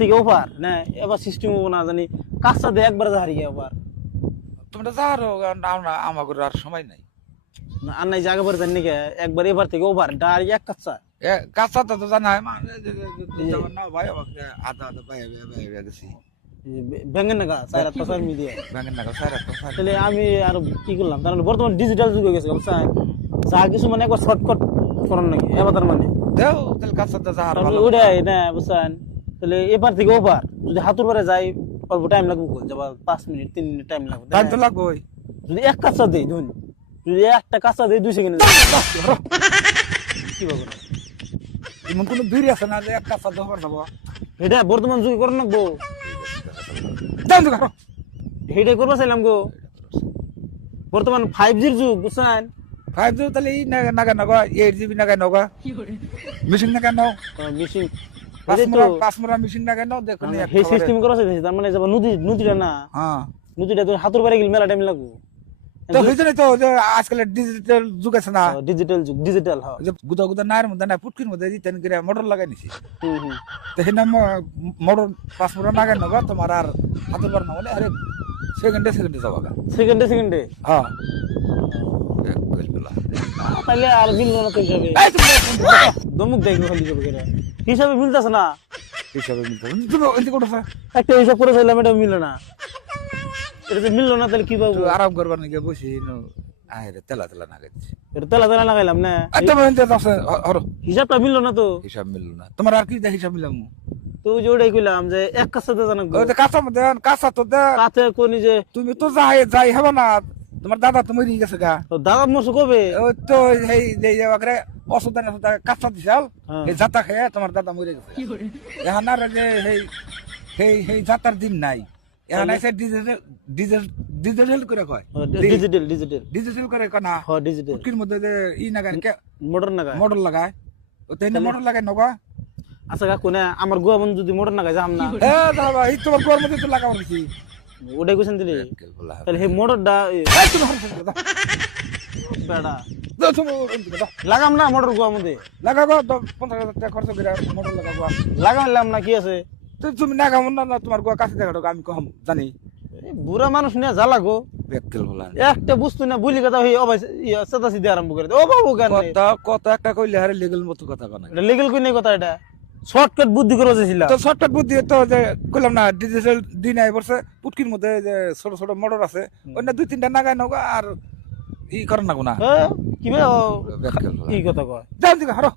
থেকে ওপার না? এবার সিস্টেম হব না জানি। কাজটা দিয়ে একবার হারিয়ে ওপার তোমরা আমরা আমাকে আর সময় নাই। না, আর নাই জায়গা পরে জানি একবার এবার থেকে ওপার ডার এক কাচ্চা এ কাঁচা তো জানা হয় না ভাই আমাকে আধা আধা গেছি তাহলে আমি আর কি করলাম? কারণ বর্তমান ডিজিটাল যুগ হয়ে গেছে যা কিছু মানে একবার শর্টকাট করার নাকি এবার তার মানে। যাহার ওটাই না বুঝছেন? তাহলে এবার থেকে ওপার যদি হাতুর পারে যাই অল্প টাইম লাগবে যাবা পাঁচ মিনিট তিন মিনিট টাইম লাগবে। টাইম তো লাগবেই। যদি এক কাঁচা দেই ধুন। যদি একটা কাঁচা দেই দুই সেকেন্ডে কি বলব? এমন কোনো ভিড় আছে না যে এক কাঁচা দোকান যাব? এটা বর্তমান যুগে করেন নাকবো দাম তো কারও হেডে করব চাইলাম গো। বর্তমান ফাইভ জির যুগ বুঝছেন ফাইভ জি তাহলে এই Naga Naga Naga eight GB Naga Naga machine Naga নাও মেশিন পাঁচ মোড়া মেশিন নাগা নাও দেখুন সেই সিস্টেম করা তার মানে যাবা নদী নদীটা না। হ্যাঁ নদীটা তো হাতুর পারে গেলে মেলা টাইম লাগবো। তো হয়েছে না তো আজকাল ডিজিটাল যুগ আছে না। ডিজিটাল যুগ ডিজিটাল হ্যাঁ গুদা গুদা নায়ের মধ্যে না পুটকির মধ্যে দিতেন করে মোটর লাগাই নিছি। তো সেই মোটর পাঁচ মোটর নাগাই নগা তোমার আর হাতের বার না বলে আরে সেকেন্ডে সেকেন্ডে যাবা সেকেন্ডে সেকেন্ডে হ্যাঁ তাহলে আর মিললো না তো হিসাবে দমুক দেখবে খালি করে হিসাবে মিলতেছে না। হিসাবে মিলতে হবে। তুমি এদিকে স্যার। একটা হিসাব করে চাইলাম এটা মিললো না। এটা তো মিললো না তাহলে কি পাবো? আরাম করবার নাকি বসি আরে তেলা তেলা নাগাইছি এটা তেলা তেলা লাগাইলাম না। একদম এনতে আছে হরো। হিসাবটা মিললো না তো। হিসাব মিললো না। তোমার আর কি দে হিসাব মিলাম? তো যে ওটাই কইলাম যে এক কাছে জানাক ওই যে কাঁচা মধ্যে কাঁচা তো দে কাছে কোনি যে তুমি তো যাই যাই হবে না। তোমার দাদা তো মরি গেছে গা। দাদা মশু কবে? ওই তো এই যে ওখানে অসুবিধা কাঁচা দিছাল হ্যাঁ। এই যাতা খেয়ে তোমার দাদা মরে গেছে। এখন আর যে সেই সেই সেই যাতার দিন নাই। এখন এসে ডিজিটাল ডিজিটাল ডিজিটাল করে কয়। ডিজিটাল ডিজিটাল ডিজিটাল করে কয় না। হ ডিজিটাল উটকির মধ্যে যে ই নাগায় মোটর নাগা মোটর লাগায়। ও তাই না মোটর লাগায় নগা। আচ্ছা কাকু না আমার গোয়া বন্ধু যদি মোটর নাগা যাম না। এ দাদা এই তোমার গোর মধ্যে তো লাগাবো নাকি? ওটাই কইছেন দিলে। তাহলে সেই মোটরটা। বেড়া। লাগাম না মোটর গোয়া মধ্যে। লাগাবো পঞ্চাশ হাজার টাকা খরচ করে মোটর লাগাবো লাগাইলাম না কি আছে? তুমি লাগাবো না না তোমার গোয়া কাছে দেখা আমি কম জানি। বুড়া মানুষ নিয়ে জ্বালা গো বলা একটা বুঝতো না বুলি কথা হই অবাই সাদা সিধে আরম্ভ করে। ও বাবু কেন? কথা কত একটা কইলে হারে লিগেল মতো কথা কনা এটা লিগেল কই নাই কথা এটা? শর্টকাট বুদ্ধি করে যাইছিল তো শর্টকাট বুদ্ধি তো যে কইলাম না ডিজিটাল দিন আই বর্ষে পুটকির মধ্যে যে ছোট ছোট মোটর আছে অন্য দুই তিনটা নাগায় নগা আর ই করেন না। গুনা কি বে ও বেকেল কি কথা কয় যাও দিকে হারো